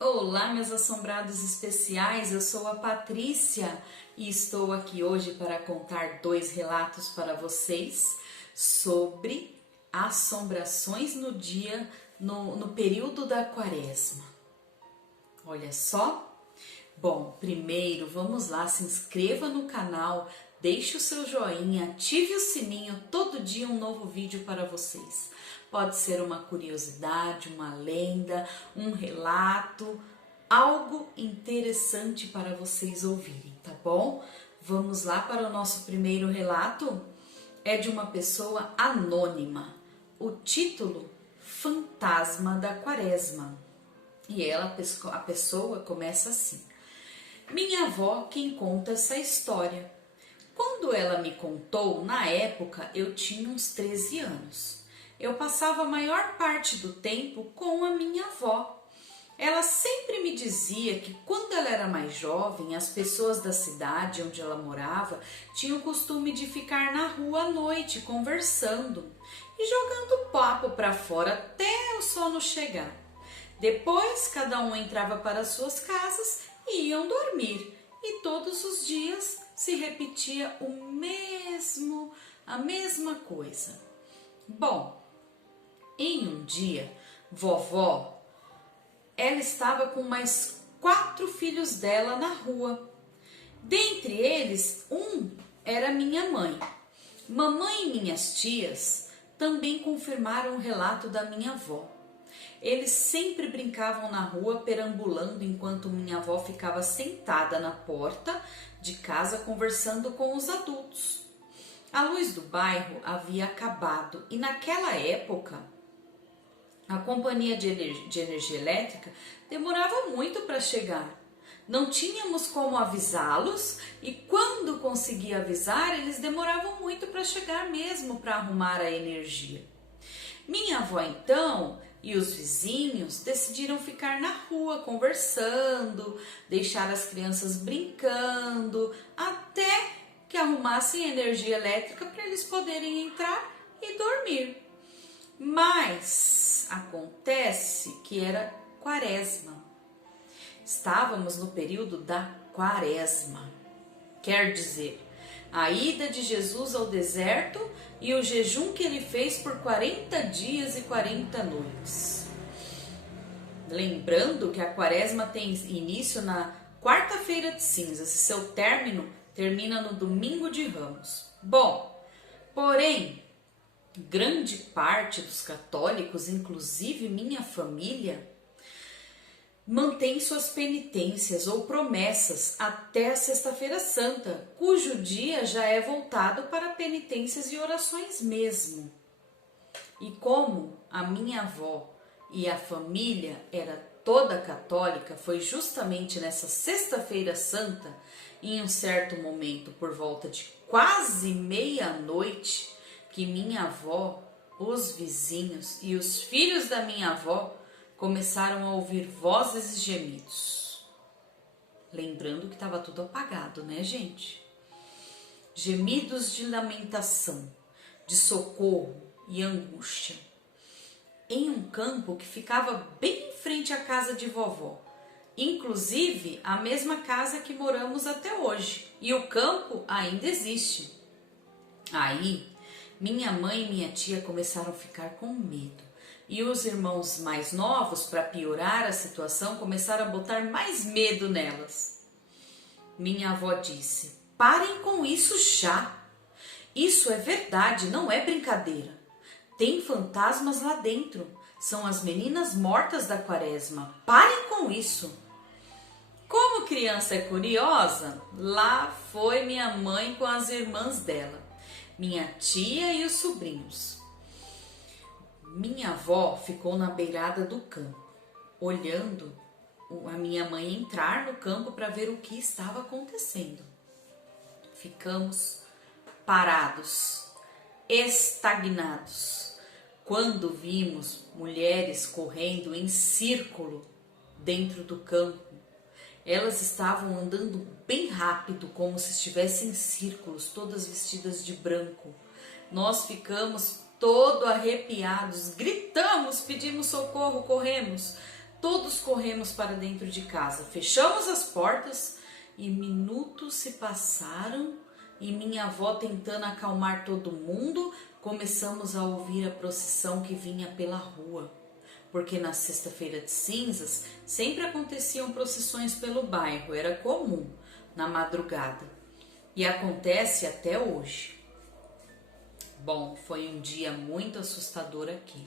Olá, meus assombrados especiais, eu sou a Patrícia e estou aqui hoje para contar 2 relatos para vocês sobre assombrações no dia, no período da quaresma. Olha só! Bom, primeiro vamos lá, se inscreva no canal, deixe o seu joinha, ative o sininho, todo dia um novo vídeo para vocês. Pode ser uma curiosidade, uma lenda, um relato, algo interessante para vocês ouvirem, tá bom? Vamos lá para o nosso primeiro relato? É de uma pessoa anônima. O título: Fantasma da Quaresma. E a pessoa começa assim: minha avó quem conta essa história. Quando ela me contou, na época eu tinha uns 13 anos. Eu passava a maior parte do tempo com a minha avó. Ela sempre me dizia que quando ela era mais jovem, as pessoas da cidade onde ela morava tinham o costume de ficar na rua à noite conversando e jogando papo para fora até o sono chegar. Depois, cada um entrava para suas casas e iam dormir, e todos os dias se repetia a mesma coisa. Bom, em um dia, vovó, ela estava com mais 4 filhos dela na rua. Dentre eles, um era minha mãe. Mamãe e minhas tias também confirmaram o relato da minha avó. Eles sempre brincavam na rua perambulando enquanto minha avó ficava sentada na porta de casa conversando com os adultos. A luz do bairro havia acabado e naquela época a companhia de energia elétrica demorava muito para chegar. Não tínhamos como avisá-los e quando conseguia avisar, eles demoravam muito para chegar mesmo para arrumar a energia. Minha avó então e os vizinhos decidiram ficar na rua conversando, deixar as crianças brincando, até que arrumassem energia elétrica para eles poderem entrar e dormir. Mas acontece que era quaresma. Estávamos no período da quaresma. Quer dizer, a ida de Jesus ao deserto e o jejum que ele fez por 40 dias e 40 noites. Lembrando que a quaresma tem início na quarta-feira de cinzas e seu término termina no domingo de Ramos. Bom, porém, grande parte dos católicos, inclusive minha família, mantém suas penitências ou promessas até a Sexta-feira Santa, cujo dia já é voltado para penitências e orações mesmo. E como a minha avó e a família era toda católica, foi justamente nessa Sexta-feira Santa, em um certo momento, por volta de quase meia-noite, que minha avó, os vizinhos e os filhos da minha avó começaram a ouvir vozes e gemidos. Lembrando que estava tudo apagado, né, gente? Gemidos de lamentação, de socorro e angústia. Em um campo que ficava bem em frente à casa de vovó. Inclusive, a mesma casa que moramos até hoje. E o campo ainda existe. Aí, minha mãe e minha tia começaram a ficar com medo. E os irmãos mais novos, para piorar a situação, começaram a botar mais medo nelas. Minha avó disse: parem com isso já. Isso é verdade, não é brincadeira. Tem fantasmas lá dentro. São as meninas mortas da quaresma. Parem com isso. Como criança é curiosa, lá foi minha mãe com as irmãs dela, minha tia e os sobrinhos. Minha avó ficou na beirada do campo, olhando a minha mãe entrar no campo para ver o que estava acontecendo. Ficamos parados, estagnados, quando vimos mulheres correndo em círculo dentro do campo. Elas estavam andando bem rápido, como se estivessem em círculos, todas vestidas de branco. Nós ficamos todo arrepiados, gritamos, pedimos socorro, corremos. todos corremos para dentro de casa, fechamos as portas e minutos se passaram e minha avó tentando acalmar todo mundo, começamos a ouvir a procissão que vinha pela rua. Porque na sexta-feira de cinzas sempre aconteciam procissões pelo bairro, era comum na madrugada e acontece até hoje. Bom, foi um dia muito assustador aqui.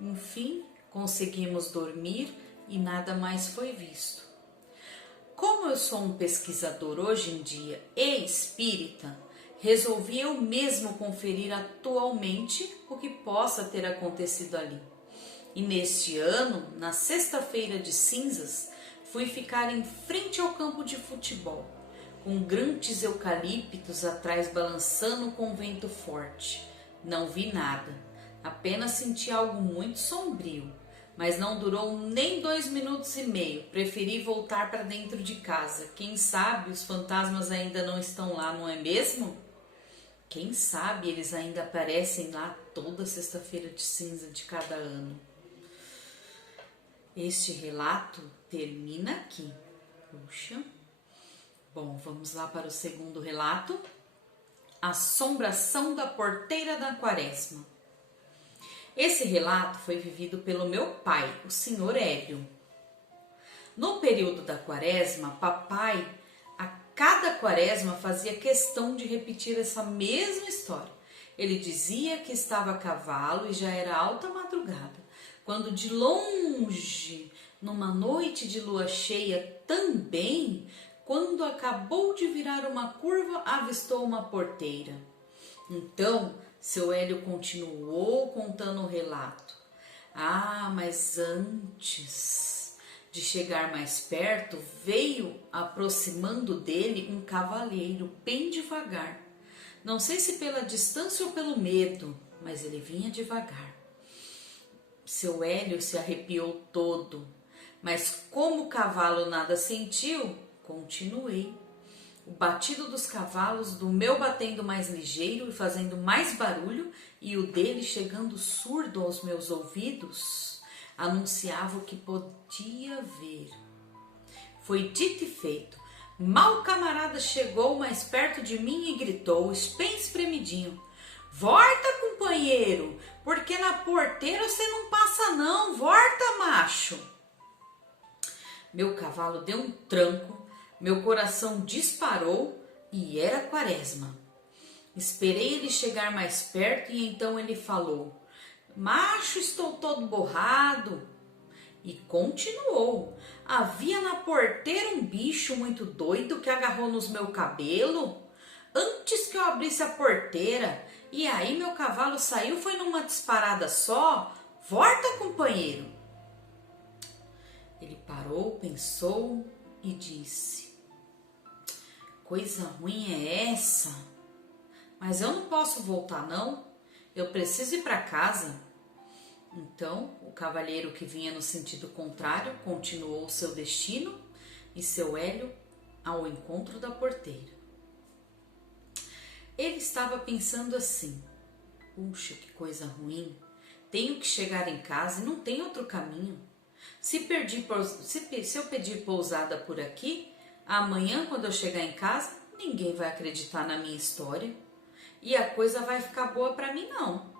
Enfim, conseguimos dormir e nada mais foi visto. Como eu sou um pesquisador hoje em dia e espírita, resolvi eu mesmo conferir atualmente o que possa ter acontecido ali. E neste ano, na sexta-feira de cinzas, fui ficar em frente ao campo de futebol, com grandes eucaliptos atrás balançando com vento forte. Não vi nada, apenas senti algo muito sombrio, mas não durou nem 2 minutos e meio. Preferi voltar para dentro de casa. Quem sabe os fantasmas ainda não estão lá, não é mesmo? Quem sabe eles ainda aparecem lá toda sexta-feira de cinza de cada ano. Este relato termina aqui. Puxa. Bom, vamos lá para o segundo relato. Assombração da porteira da quaresma. Esse relato foi vivido pelo meu pai, o senhor Hélio. No período da quaresma, papai, a cada quaresma, fazia questão de repetir essa mesma história. Ele dizia que estava a cavalo e já era alta madrugada, quando de longe, numa noite de lua cheia também, quando acabou de virar uma curva, avistou uma porteira. Então, seu Hélio continuou contando o relato. Ah, mas antes de chegar mais perto, veio aproximando dele um cavaleiro bem devagar. Não sei se pela distância ou pelo medo, mas ele vinha devagar. Seu Hélio se arrepiou todo, mas como o cavalo nada sentiu, continuei. O batido dos cavalos, do meu batendo mais ligeiro e fazendo mais barulho, e o dele chegando surdo aos meus ouvidos, anunciava o que podia ver. Foi dito e feito. Mal o camarada chegou mais perto de mim e gritou, bem espremidinho: "Volta, companheiro, porque na porteira você não passa não, volta, macho!" Meu cavalo deu um tranco, meu coração disparou e era quaresma. Esperei ele chegar mais perto e então ele falou: "Macho, estou todo borrado." E continuou: "Havia na porteira um bicho muito doido que agarrou nos meu cabelo antes que eu abrisse a porteira. E aí meu cavalo saiu, foi numa disparada só. Volta, companheiro." Ele parou, pensou e disse: "Coisa ruim é essa? Mas eu não posso voltar não, eu preciso ir para casa." Então o cavalheiro, que vinha no sentido contrário, continuou o seu destino e seu Hélio ao encontro da porteira. Ele estava pensando assim: "Puxa, que coisa ruim, tenho que chegar em casa e não tem outro caminho. Se eu pedir pousada por aqui, amanhã quando eu chegar em casa, ninguém vai acreditar na minha história e a coisa vai ficar boa para mim não.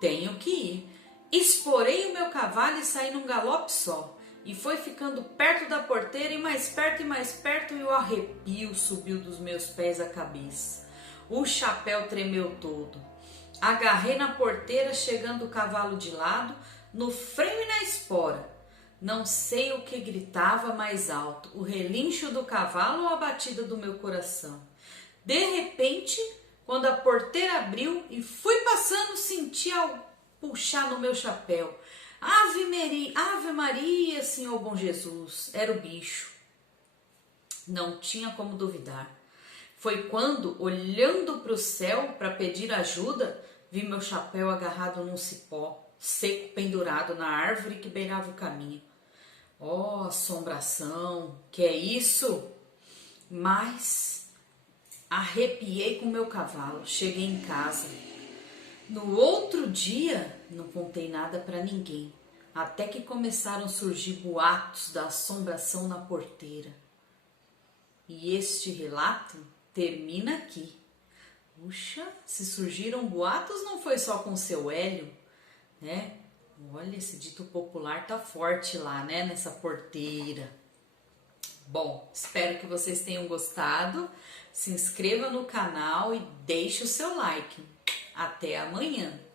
Tenho que ir." Esporei o meu cavalo e saí num galope só. E foi ficando perto da porteira e mais perto e o arrepio subiu dos meus pés à cabeça. O chapéu tremeu todo. Agarrei na porteira, chegando o cavalo de lado, no freio e na espora. Não sei o que gritava mais alto, o relincho do cavalo ou a batida do meu coração. De repente, quando a porteira abriu e fui passando, senti algo puxar no meu chapéu. Ave Maria, Senhor bom Jesus, era o bicho. Não tinha como duvidar. Foi quando, olhando para o céu para pedir ajuda, vi meu chapéu agarrado num cipó seco pendurado na árvore que beirava o caminho. Oh, assombração, que é isso? Mas arrepiei com meu cavalo, cheguei em casa. No outro dia, não contei nada para ninguém. até que começaram a surgir boatos da assombração na porteira. E este relato termina aqui. Puxa, se surgiram boatos não foi só com o seu Hélio, né? Olha, esse dito popular tá forte lá, né? Nessa porteira. Bom, espero que vocês tenham gostado. Se inscreva no canal e deixe o seu like. Até amanhã!